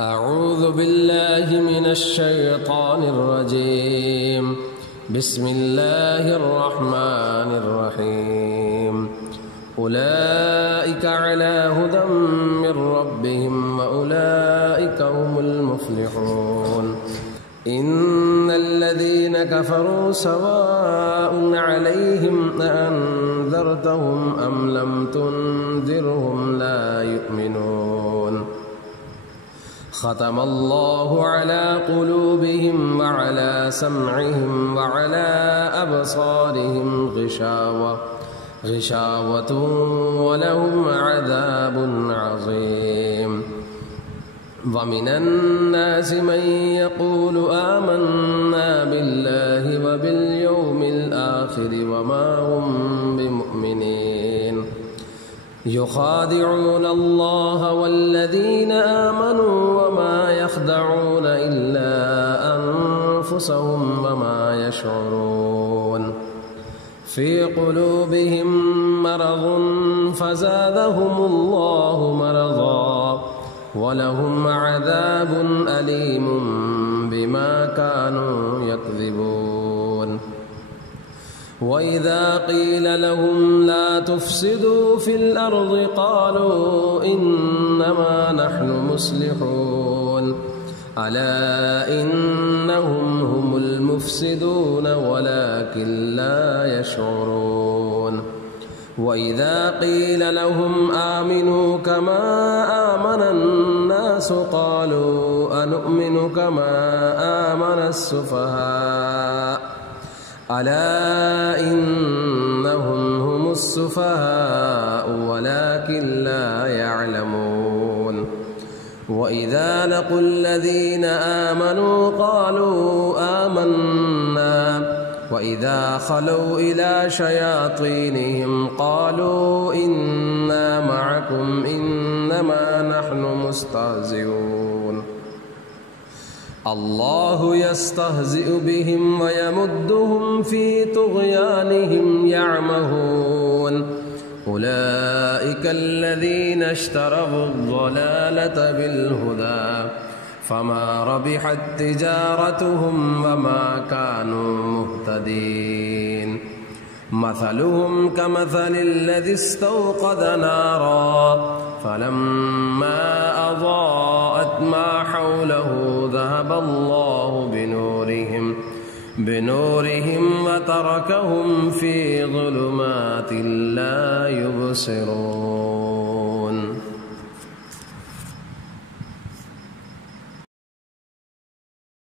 أعوذ بالله من الشيطان الرجيم. بسم الله الرحمن الرحيم. أولئك على هدى من ربهم وأولئك هم المفلحون. إن الذين كفروا سواء عليهم أأنذرتهم أم لم تنذرهم لا يؤمنون. ختم الله على قلوبهم وعلى سمعهم وعلى أبصارهم غشاوة ولهم عذاب عظيم. ومن الناس من يقول آمنا بالله وباليوم الآخر وما هم بمؤمنين. يخادعون الله والذين آمنوا وما يخدعون إلا أنفسهم وما يشعرون. في قلوبهم مرض فزادهم الله مرضا ولهم عذاب أليم بما كانوا يكذبون. وإذا قيل لهم لا تفسدوا في الأرض قالوا إنما نحن مصلحون. ألا إنهم هم المفسدون ولكن لا يشعرون. وإذا قيل لهم آمنوا كما آمن الناس قالوا أنؤمن كما آمن السفهاء. ألا إنهم هم السفهاء ولكن لا يعلمون. وإذا لقوا الذين آمنوا قالوا آمنا وإذا خلوا إلى شياطينهم قالوا إنا معكم إنما نحن مستهزئون. الله يستهزئ بهم ويمدهم في طغيانهم يعمهون. أولئك الذين اشتروا الضلالة بالهدى فما ربحت تجارتهم وما كانوا مهتدين. مثلهم كمثل الذي استوقد نارا فلما أضاءت ما حوله ذهب الله بنورهم وتركهم في ظلمات لا يبصرون.